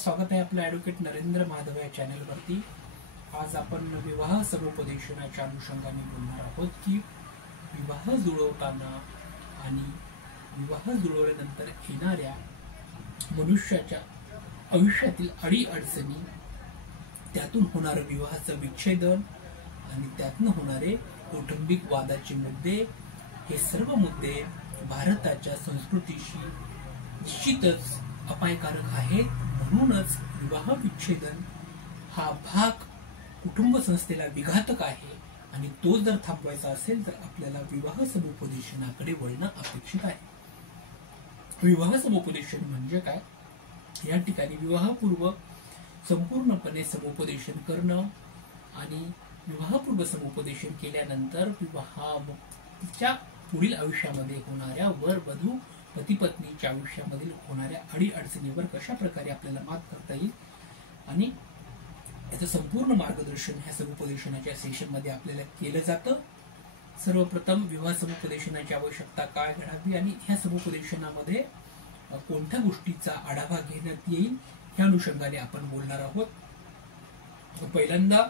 स्वागत आहे आपल्या ॲडव्होकेट नरेंद्र माधव या चॅनलवरती। आज आपण विवाह समुपदेशनाच्या अनुषंगाने बोलणार आहोत की विवाह जुळवताना आणि विवाह जुळवल्यानंतर येणाऱ्या मनुष्याच्या आयुष्यातील अडीअडचणी, त्यातून होणारे विवाहाचं विच्छेदन आणि त्यातून होणारे कौटुंबिक वादाचे मुद्दे, हे सर्व मुद्दे भारताच्या संस्कृतीशी निश्चितच अपायकारक आहेत। म्हणूनच विवाह विच्छेदन हा भाग कुटुंब संस्थेला विघातक आहे आणि तो जर थांबवायचा असेल तर आपल्याला विवाह समुपदेशनाकडे वळणं अपेक्षित आहे। विवाह समुपदेशन म्हणजे काय? या ठिकाणी विवाहपूर्व संपूर्णपणे समुपदेशन करणं आणि विवाहपूर्व समुपदेशन केल्यानंतर विवाहाच्या पुढील आयुष्यामध्ये होणाऱ्या वर वधू पती पत्नीच्या आयुष्यामधील होणाऱ्या अडीअडचणीवर कशा प्रकारे आपल्याला मात करता येईल आणि याचं संपूर्ण मार्गदर्शन ह्या समुपदेशनाच्या सेशनमध्ये आपल्याला केलं जातं। सर्वप्रथम विवाह समुपदेशनाची आवश्यकता काय घडावी आणि ह्या समुपदेशनामध्ये कोणत्या गोष्टीचा आढावा घेण्यात येईल ह्या अनुषंगाने आपण बोलणार आहोत। पहिल्यांदा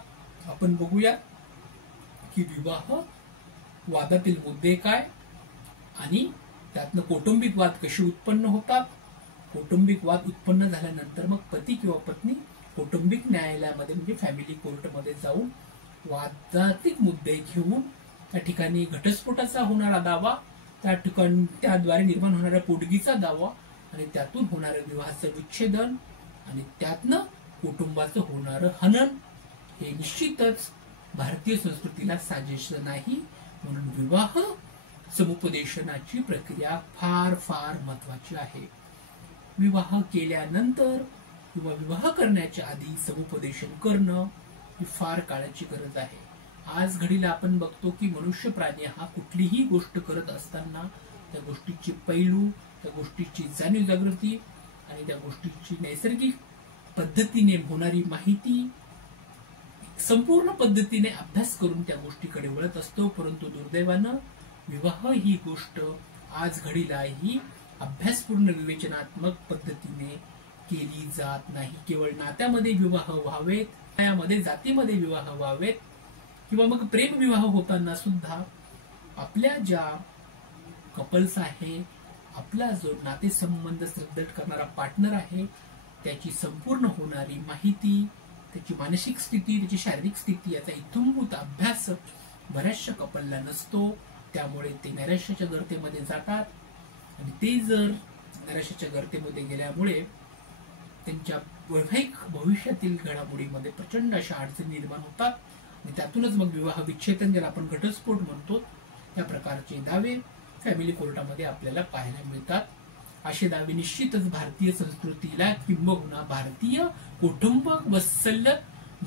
आपण बघूया की विवाह वादातील मुद्दे काय आणि त्यातनं कौटुंबिक वाद कसे उत्पन्न होतात। कौटुंबिक वाद उत्पन्न झाल्यानंतर मग पती किंवा पत्नी कौटुंबिक न्यायालयामध्ये म्हणजे फॅमिली कोर्टमध्ये जाऊन वादातिक मुद्दे घेऊन त्या ठिकाणी घटस्फोटाचा होणारा दावा, त्या ठिकाणी त्याद्वारे निर्माण होणाऱ्या पोटगीचा दावा आणि त्यातून होणारं विवाहाचं विच्छेदन आणि त्यातनं कुटुंबाचं होणारं हनन, हे निश्चितच भारतीय संस्कृतीला साजेसं नाही। म्हणून विवाह समुपदेशनाची प्रक्रिया फार फार महत्वाची आहे। विवाह केल्यानंतर किंवा विवाह करण्याच्या आधी समुपदेशन करणं ही फार काळाची गरज आहे। आज घडीला आपण बघतो की मनुष्य प्राणी हा कुठलीही गोष्ट करत असताना त्या गोष्टीची पैलू, त्या गोष्टीची जाणीव जागृती आणि त्या गोष्टीची नैसर्गिक पद्धतीने होणारी माहिती संपूर्ण पद्धतीने अभ्यास करून त्या गोष्टीकडे वळत असतो। परंतु दुर्दैवानं विवाह ही गोष्ट आज घडीला ही अभ्यासपूर्ण विवेचनात्मक पद्धतीने केली जात नाही। केवळ नात्यामध्ये विवाह व्हावेत, त्यामध्ये जातीमध्ये विवाह व्हावेत किंवा मग प्रेम विवाह होताना सुद्धा आपल्या ज्या कपल्स आहे, आपला जो नातेसंबंध सदृढ करणारा पार्टनर आहे, त्याची संपूर्ण होणारी माहिती, त्याची मानसिक स्थिती, त्याची शारीरिक स्थिती याचा इत्थंभूत अभ्यास बऱ्याचशा कपलला नसतो। त्यामुळे ते नैराश्याच्या गर्तेमध्ये जातात आणि ते जर नैराश्याच्या गर्तेमध्ये गेल्यामुळे त्यांच्या वैवाहिक भविष्यातील घडामोडीमध्ये प्रचंड अशा अडचणी निर्माण होतात आणि त्यातूनच मग विवाह विच्छेदन, ज्याला आपण घटस्फोट म्हणतो, त्या प्रकारचे दावे फॅमिली कोर्टामध्ये आपल्याला पाहायला मिळतात। असे दावे निश्चितच भारतीय संस्कृतीला किंबहुना भारतीय कुटुंब वत्सल्य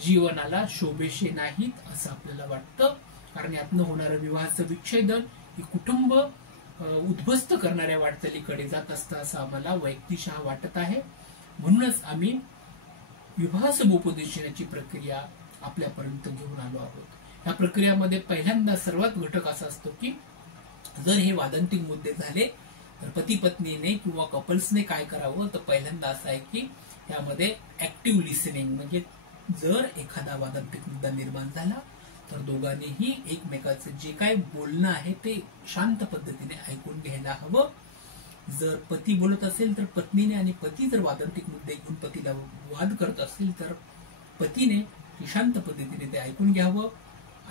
जीवनाला शोभेशे नाहीत असं आपल्याला वाटतं। कारण यातनं होणारं विवाहाचं विच्छेदन ही कुटुंब उद्ध्वस्त करणाऱ्या वाटचालीकडे जात असतं असं आम्हाला वैयक्तिकशः वाटत आहे। म्हणूनच आम्ही विवाह समुपदेशनाची प्रक्रिया आपल्यापर्यंत घेऊन आलो आहोत। या प्रक्रियामध्ये पहिल्यांदा सर्वात घटक असा असतो की जर हे वादांतिक मुद्दे झाले तर पती पत्नीने किंवा कपल्सने काय करावं, तर पहिल्यांदा असं आहे की यामध्ये ऍक्टिव्ह लिसनिंग, म्हणजे जर एखादा वादांतिक मुद्दा निर्माण झाला तर दोघांनीही एकमेकाचं जे काय बोलणं आहे ते शांत पद्धतीने ऐकून घ्यायला हवं। जर पती बोलत असेल तर पत्नीने, आणि पती जर वादांतिक मुद्दे घेऊन पतीला वाद करत असेल तर पतीने शांत पद्धतीने ते ऐकून घ्यावं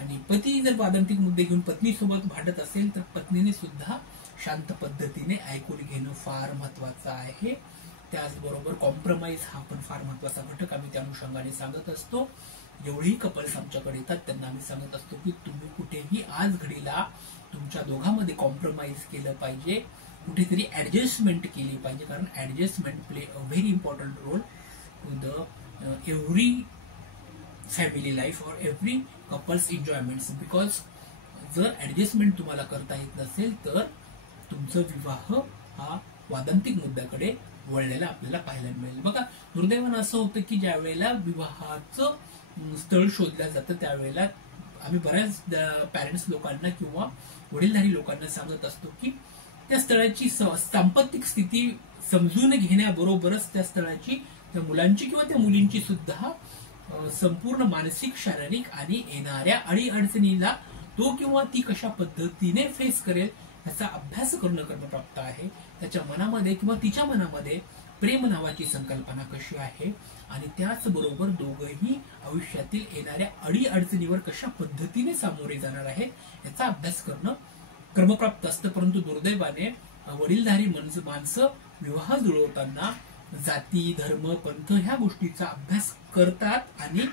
आणि पती जर वादांतिक मुद्दे घेऊन पत्नीसोबत भांडत असेल तर पत्नीने सुद्धा शांत पद्धतीने ऐकून घेणं फार महत्वाचं आहे। त्याचबरोबर कॉम्प्रोमाइज हा पण फार महत्वाचा घटक आम्ही त्या अनुषंगाने सांगत असतो। जेवढेही कपल्स आमच्याकडे येतात त्यांना आम्ही सांगत असतो की तुम्ही कुठेही आज घडीला तुमच्या दोघांमध्ये कॉम्प्रोमाइज केलं पाहिजे, कुठेतरी ऍडजस्टमेंट केली पाहिजे, कारण adjustment play a very important role to the every family life और एव्हरी कपल्स एन्जॉयमेंट्स। बिकॉज जर ऍडजस्टमेंट तुम्हाला करता येत नसेल तर तुमचं विवाह हा वादांतिक मुद्द्याकडे वळलेला आपल्याला पाहायला मिळेल। बघा, दुर्दैवानं असं होतं की ज्या वेळेला विवाहाचं स्थळ शोधलं जातं त्यावेळेला आम्ही बऱ्याच पॅरेंट्स लोकांना किंवा वडीलधारी लोकांना सांगत असतो की त्या स्थळाची सांपत्तिक स्थिती समजून घेण्याबरोबरच त्या स्थळाची त्या मुलांची किंवा त्या मुलींची सुद्धा संपूर्ण मानसिक, शारीरिक आणि येणाऱ्या अडीअडचणीला तो किंवा ती कशा पद्धतीने फेस करेल याचा अभ्यास करणं कर्मप्राप्त आहे. त्याच्या मनामध्ये किंवा तिच्या मनामध्ये प्रेम नावाची संकल्पना कशी आहे आणि त्याचबरोबर दोघंही आयुष्यातील येणाऱ्या अडीअडचणीवर कशा पद्धतीने सामोरे जाणार आहेत याचा अभ्यास करणं कर्मप्राप्त असतं. परंतु दुर्दैवाने वडीलधारी माणसं विवाह जुळवताना जाती, धर्म, पंथ ह्या गोष्टीचा अभ्यास करतात आणि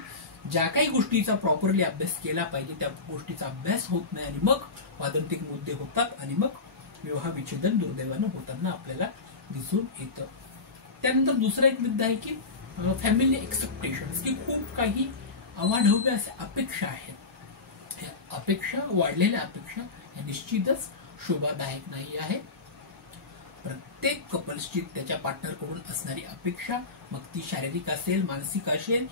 ज्या काही गोष्टीचा प्रॉपरली अभ्यास केला पाहिजे त्या गोष्टीचा अभ्यास होत नाही आणि मग वादंतिक मुद्दे होतात आणि मग विवाह विच्छेदन दुर्दैवानं होताना आपल्याला दिसून येतं. त्यानंतर दुसरा एक मुद्दा आहे की फॅमिली एक्सपेक्टेशन्स, की खूप काही अवाढव्य अशा अपेक्षा आहेत. ह्या अपेक्षा, वाढलेल्या अपेक्षा या निश्चितच शोभादायक नाही आहे. प्रत्येक कपल्सची त्याच्या पार्टनरकडून असणारी अपेक्षा, मग ती शारीरिक असेल, मानसिक असेल,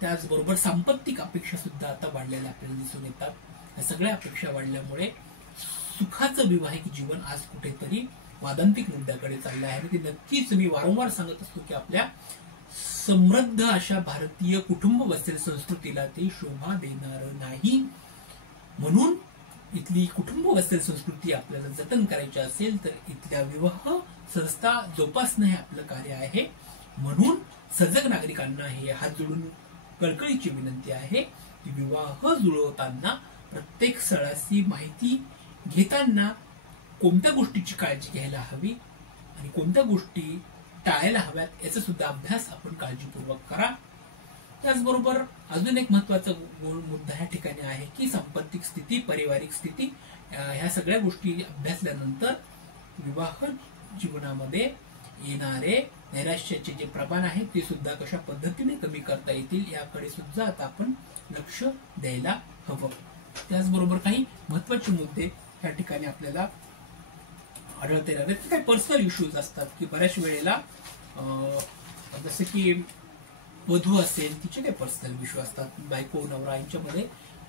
त्याचबरोबर सांपत्तिक अपेक्षा सुद्धा आता वाढलेल्या आपल्याला दिसून येतात. या सगळ्या अपेक्षा वाढल्यामुळे सुखाचं वैवाहिक जीवन आज कुठेतरी वादांतिक मुद्द्याकडे चाललं आहे. ते नक्कीच मी वारंवार सांगत असतो की आपल्या समृद्ध अशा भारतीय कुटुंब वसेल संस्कृतीला ते शोभा देणार नाही. म्हणून इथली कुटुंब वसेल संस्कृती आपल्याला जतन करायची असेल तर इथल्या विवाह संस्था जोपासणं हे आपलं कार्य आहे. म्हणून सजग नागरिकांना हे हात जोडून कळकळीची विनंती आहे की विवाह जुळवताना प्रत्येक स्थळाची माहिती घेताना कोणत्या गोष्टीची काळजी घ्यायला हवी आणि कोणत्या गोष्टी टाळायला हव्यात याचा सुद्धा अभ्यास आपण काळजीपूर्वक करा. त्याचबरोबर अजून एक महत्वाचा मुद्दा या ठिकाणी आहे की सांपत्तिक स्थिती, पारिवारिक स्थिती ह्या सगळ्या गोष्टी अभ्यासल्यानंतर विवाह जीवनामध्ये येणारे नैराश्याचे जे प्रमाण आहे ते सुद्धा कशा पद्धतीने कमी करता येतील याकडे सुद्धा आता आपण लक्ष द्यायला हवं. त्याचबरोबर काही महत्वाचे मुद्दे या ठिकाणी आपल्याला आढळते राहतात. काही पर्सनल इश्यूज असतात की बऱ्याच वेळेला जसं की वधू असेल तिचे काही पर्सनल इश्यू असतात, बायको नवरा यांच्यामध्ये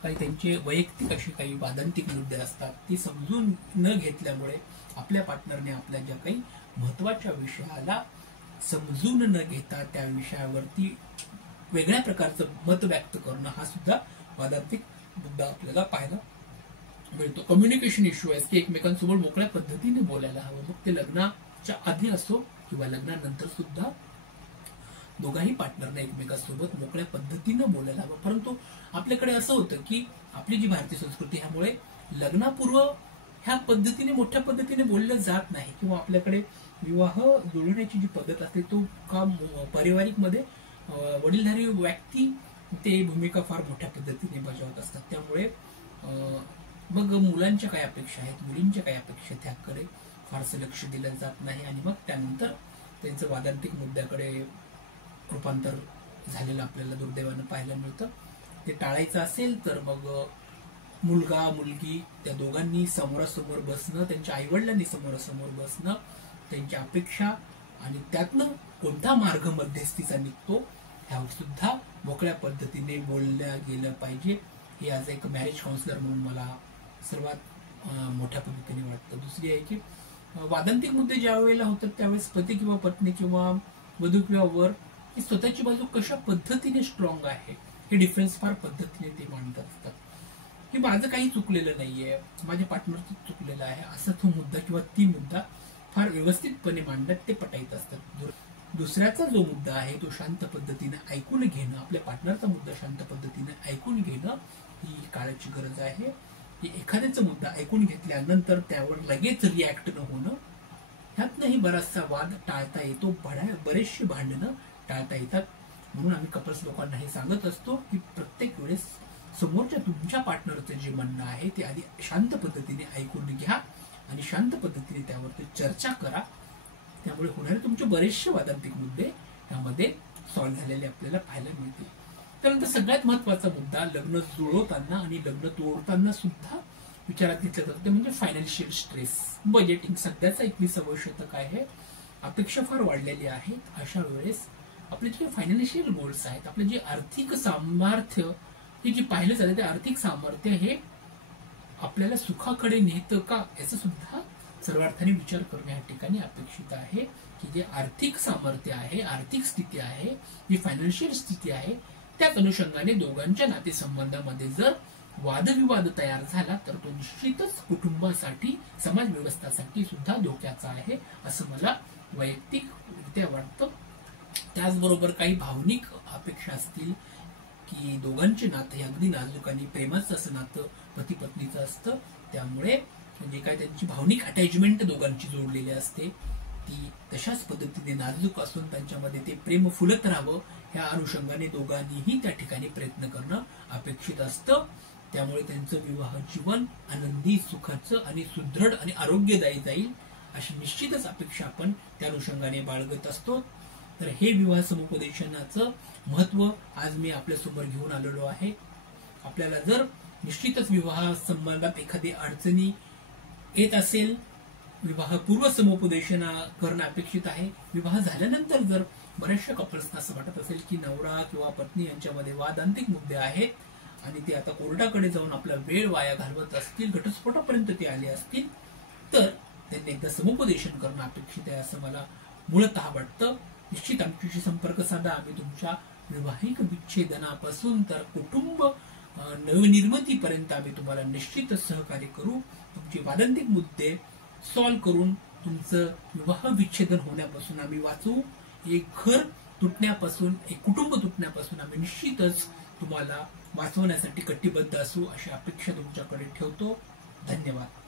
काही त्यांचे वैयक्तिक असे काही वादांतिक मुद्दे असतात. ती समजून न घेतल्यामुळे आपल्या पार्टनरने आपल्या ज्या काही महत्वाच्या विषयाला समजून न घेता त्या विषयावरती वेगळ्या प्रकारचं मत व्यक्त करणं हा सुद्धा वादांतिक मुद्दा आपल्याला पाहायला मिळतो. कम्युनिकेशन इश्यू आहे की एकमेकांसोबत मोकळ्या पद्धतीने बोलायला हवं. मग ते लग्नाच्या आधी असो किंवा लग्नानंतर सुद्धा दोघाही पार्टनरने एकमेकांसोबत मोकळ्या पद्धतीनं बोलायला हवं. परंतु आपल्याकडे असं होतं की आपली जी भारतीय संस्कृती ह्यामुळे लग्नापूर्व ह्या पद्धतीने मोठ्या पद्धतीने बोललं जात नाही किंवा आपल्याकडे विवाह जुळवण्याची जी पद्धत असते तो का पारिवारिक मध्ये वडीलधारी व्यक्ती ते भूमिका फार मोठ्या पद्धतीने बजावत असतात. त्यामुळे मग मुलांच्या काय अपेक्षा आहेत, मुलींच्या काय अपेक्षा आहेत ह्याकडे फारसं लक्ष दिलं जात नाही आणि मग त्यानंतर त्यांचं वादांतिक मुद्द्याकडे रूपांतर झालेलं आपल्याला दुर्दैवानं पाहायला मिळतं. ते टाळायचं असेल तर मग मुलगा मुलगी त्या दोघांनी समोरासमोर बसणं, त्यांच्या आईवडिलांनी समोरासमोर बसणं, त्यांच्या अपेक्षा आणि त्यातनं कोणता मार्ग मध्यस्थीचा निघतो ह्यावर सुद्धा मोकळ्या पद्धतीने बोलल्या गेलं पाहिजे. हे आज एक मॅरेज काउन्सिलर म्हणून मला सर्वात मोठ्या पद्धतीने वाटतं. दुसरी आहे की वादांतिक मुद्दे ज्या वेळेला होतात त्यावेळेस पती किंवा पत्नी किंवा वधू किंवा वर ही स्वतःची बाजू कशा पद्धतीने स्ट्रॉंग आहे हे डिफरन्स फार पद्धतीने ते मांडत असतात की माझं काही चुकलेलं नाहीये, माझ्या पार्टनरचं चुकलेलं आहे असा तो मुद्दा किंवा ती मुद्दा फार व्यवस्थितपणे मांडत ते पटायत असतात. दुसऱ्याचा जो मुद्दा आहे तो शांत पद्धतीने ऐकून घेणं, आपल्या पार्टनरचा मुद्दा शांत पद्धतीने ऐकून घेणं ही काळाची गरज आहे. की एखाद्याचा मुद्दा ऐकून घेतल्यानंतर त्यावर लगेच रिॲक्ट न होणं, ह्यातनंही बराचसा वाद टाळता येतो, बरेचशी भांडणं टाळता येतात. म्हणून आम्ही कपल्स लोकांना हे सांगत असतो की प्रत्येक वेळेस समोरच्या तुमच्या पार्टनरचं जे म्हणणं आहे ते आधी शांत पद्धतीने ऐकून घ्या आणि शांत पद्धतीने त्यावरती चर्चा करा. त्यामुळे होणारे तुमचे बरेचसे वादांतिक मुद्दे यामध्ये सॉल्व्ह झालेले आपल्याला पाहायला मिळतील. त्यानंतर सगळ्यात महत्वाचा मुद्दा लग्न जुळवताना आणि लग्न तोडताना सुद्धा विचारात घेतलं जातं ते म्हणजे फायनान्शियल स्ट्रेस, बजेटिंग. सध्याचा 21वे शतक आहे, अपेक्षा फार वाढलेली आहेत. अशा वेळेस आपले जे फायनान्शियल गोल्स आहेत, आपले जे आर्थिक सामर्थ्य हे जे पाहिलं जातं ते आर्थिक सामर्थ्य हे आपल्याला सुखाकडे नेतं का याचं सुद्धा सर्वार्थाने विचार करणं या ठिकाणी अपेक्षित आहे की जे आर्थिक सामर्थ्य आहे, आर्थिक स्थिती आहे, जी फायनान्शियल स्थिती आहे, त्याच अनुषंगाने दोघांच्या नातेसंबंधामध्ये जर वादविवाद तयार झाला तर तो निश्चितच कुटुंबासाठी, समाज व्यवस्थासाठी सुद्धा धोक्याचा आहे असं मला वैयक्तिकरित्या वाटतं. त्याचबरोबर काही भावनिक अपेक्षा असतील की दोघांचे नातं हे अगदी नाजूक आणि प्रेमाचं असं नातं पती पत्नीचं असतं, त्यामुळे म्हणजे काय त्यांची भावनिक अटॅचमेंट दोघांची जोडलेली असते ती तशाच पद्धतीने नाजूक असून त्यांच्यामध्ये ते प्रेम फुलत राहावं ह्या अनुषंगाने दोघांनीही त्या ठिकाणी प्रयत्न करणं अपेक्षित असतं. त्यामुळे त्यांचं विवाह जीवन आनंदी, सुखाचं आणि सुदृढ आणि आरोग्यदायी जाईल अशी निश्चितच अपेक्षा आपण त्या अनुषंगाने बाळगत असतो. तर हे विवाह समुपदेशनाचं महत्व आज मी आपल्या समोर घेऊन आलेलो आहे. आपल्याला जर निश्चितच विवाह संबंधात एखादी अडचणी येत असेल, विवाहपूर्व समुपदेशन करणं अपेक्षित आहे. विवाह झाल्यानंतर जर बऱ्याचशा कपल्सना असं वाटत असेल की नवरा किंवा पत्नी यांच्यामध्ये वादांतिक मुद्दे आहेत आणि ते आता कोर्टाकडे जाऊन आपला वेळ वाया घालवत असतील, घटस्फोटापर्यंत ते आले असतील, तर त्यांनी एकदा समुपदेशन करणं अपेक्षित आहे असं मला मूलतः वाटतं. निश्चित आमच्याशी संपर्क साधा. आम्ही तुमच्या वैवाहिक विच्छेदनापासून तर कुटुंब नवनिर्मितीपर्यंत आम्ही तुम्हाला निश्चितच सहकार्य करू. तुमचे वादांतिक मुद्दे सॉल्व्ह करून तुमचं विवाह विच्छेदन होण्यापासून आम्ही वाचवू. एक घर तुटण्यापासून, एक कुटुंब तुटण्यापासून आम्ही निश्चितच तुम्हाला वाचवण्यासाठी कटिबद्ध असू अशी अपेक्षा तुमच्याकडे ठेवतो. धन्यवाद.